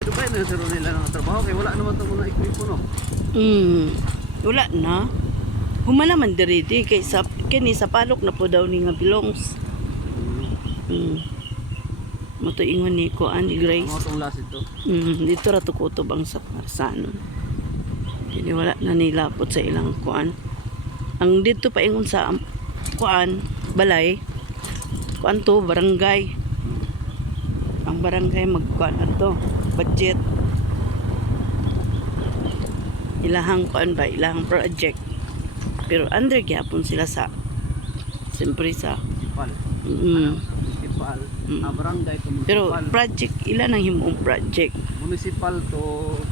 Ito ba yung nasiro nila ng trabaho? Kaya wala naman itong mga equipo, no? Hmm. Wala na. Humana man diri di kay sa kini sa palok na po daw ni nga belongs. Hmm. Mato ingon ni ko ani Grace. mga itong last ito. Hmm, dito ra to kutob ang sa parsanon. Kini wala na nilapot sa ilang kuan. Ang dito pa ingon sa am- kuan balay. Kuan to barangay. Ang barangay magkuan to budget. Ilahang kuan ba ilahang project. Pero under gyapon sila sa siyempre sa Municipal. mm, Municipal. Mm. Ah, barangay to municipal. pero project ilan ang himong project municipal to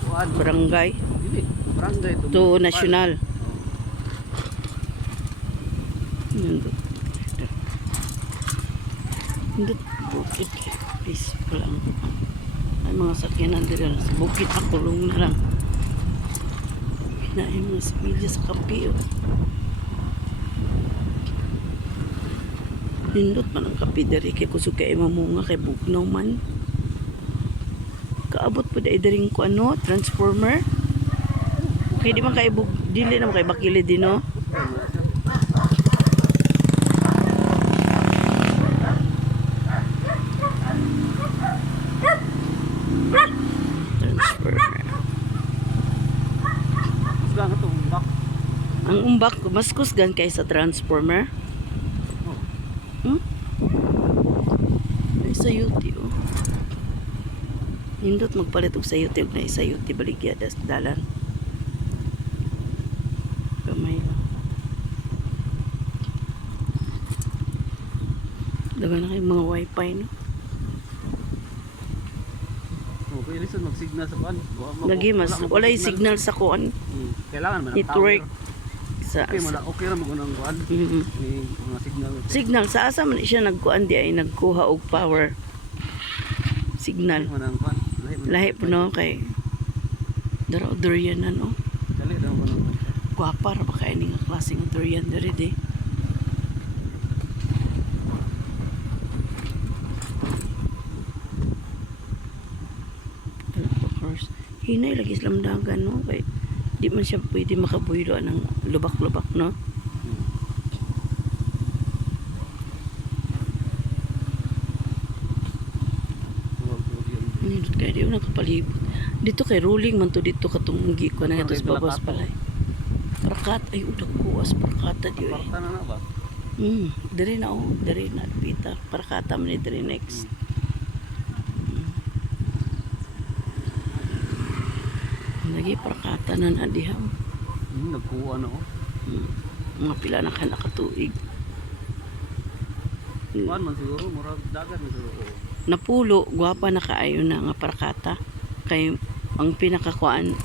kuan. barangay Dili. Barangay to to municipal. national Nindot. Nindot. Bukid. Please. Wala ang ay mga sakyanan dira sa bukid ako kulong na lang. Hinahin mga similya sa kapi. Oh. Nindot man ang kapi diri kay kusog kay mamunga kay bugnaw man. Kaabot po dahil daring ko ano, transformer. Kaya di man kay bug, dili naman kay bakili din no. Transformer. Mas lang ito, umbak. Ang umbak, mas kusgan kay sa transformer. Oh. Hmm? Ay, sa yuti, oh. Nindot magpalit og sa yuti na isa yuti baligya das dalan. Kamay lang. Dagan na kayo mga wifi, no? Oh, kaya listen, mag-signal sa kuan. Lagi mas, wala yung signal. sa kuan. Hmm. Kailangan man Network. tower. Sa, Okay, sa man, okay ra mo kunang kuan. Mhm. Ni mga signal. signal sa asa man siya nagkuan di ay nagkuha og power signal. Lahi po no kay dara durian na no Dali daw ko nang. guwapa ra ba kay ni nga klase nga durian diri di of course hinay lagi sa lamdagan no kay di man siya pwede makabuylo ng lubak-lubak no. Nindot kaya di na kapalibot. Dito kay ruling man to dito katunggi ko na ito sa babas palay. Prakat ay udak kuwas prakata di ay. Aparta na na ba? Hmm, diri na oh, diri na pita. Prakata man ni diri next. Hmm. Lagi prakata na na diha. Hmm, nagkuha na oh. Hmm. Mga pila na ka nakatuig. Kuan man siguro, murag dagat man siguro. Napulo, gwapa na kaayo na nga prakata. Kay ang pinakakuan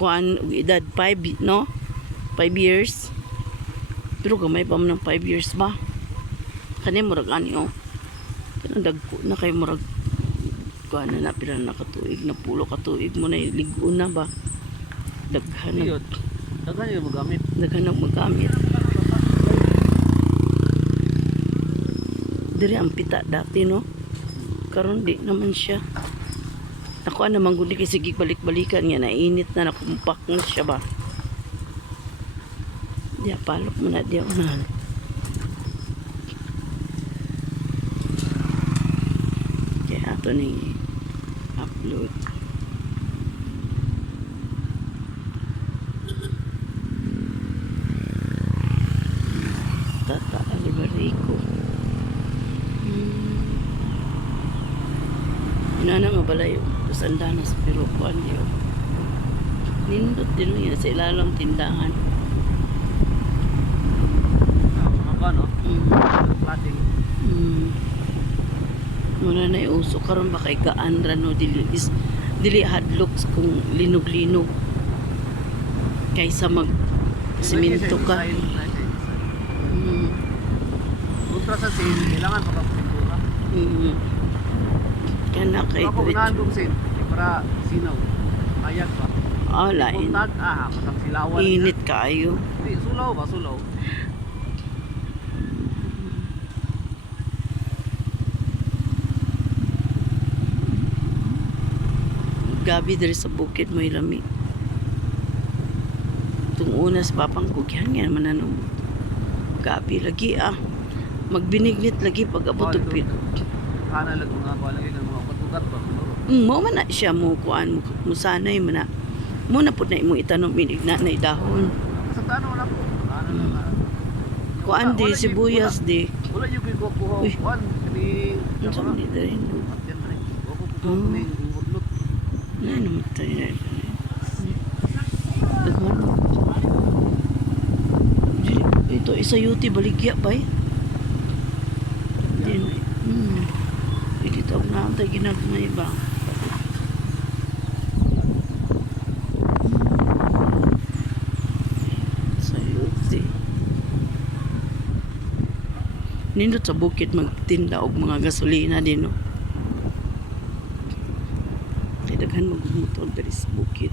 kuan edad 5 no? 5 years. Pero gamay pa man ng 5 years ba? Kani murag ani oh. Pero dagko na kay murag kuan na na pila na katuig na pulo katuig mo na ligo na ba? Daghan na. Dagan yung magamit. daghan na magamit. Diri ang pita dati no. Karon di naman siya. Ako naman gudi kay sige balik-balikan nga nainit na nakumpak na siya ba. Diya palok mo na diya unahan. Ni upload. Tata Alibarico. Hmm. Inana nga balay sa andanas pero kuan diyo. Nindot din yun sa ilalang tindahan. Ah, mga kuan no. Mm. Plating. Mm. Muna na iuso karon ba kay gaan ra no dili is dili hadlok kung linog-linog kaysa mag simento ka. Mm. Ultra sa sin, kailangan pagkapuntura. Mm. Kana kay Ako unahan kong sin, para sinaw. Ayag pa. Ah, lain. Puntag, ah, patang silawan. Init kaayo. Di, sulaw ba, sulaw? Gabi diri sa bukid mo ilami. Tung una sa papang kugyan nga naman ano. Gabi lagi ah. Magbinignit lagi pag abot og pin. Kana lang mga lagi ng mga patugat ba. Siguro. Mm, mo man na siya mo kuan mo, mo sanay man na. Mo na pud na imo itanom inig na na dahon. Sa tano na po. Kana lang. Mm. ah. Kuan di sibuyas di. Wala yung kukuha. Kuan. Kani. Unsa man di diri no. Yan. Na na. Daghan mo. Dili- Ito isa yuti baligya ba eh? Din. Hmm. Hindi tawag na ang tayo ginagmay ba? Sa yuti. Nindot sa bukid magtinda og mga gasolina din no. Daghan magmotor diri sa bukid.